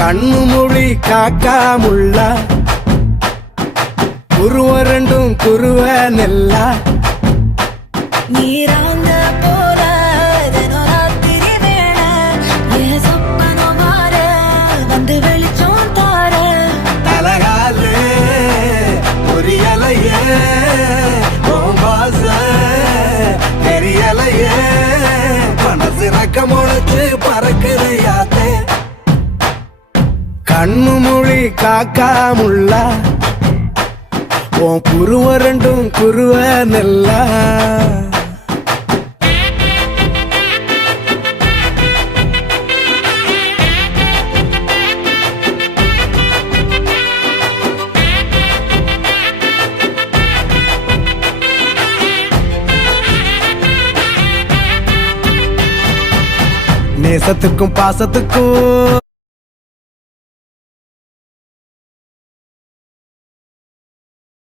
கண்ணு மொழி காக்காமுள்ள குருவ ரெண்டும் குருவ நெல்லா நீராங்க போல தினராத்திரி வேண என் சொப்பனம் மாற வந்து வெளிச்சம் தார தலகாலே பொரியலையே ஓம்பாச தெரியலையே மனசு ரக்க முளைச்சு பறக்குதையாத்தே கண்ணு மொழி காக்காமுள்ள உன் குருவ ரெண்டும் குருவ நெல்லா நேசத்துக்கும் பாசத்துக்கும்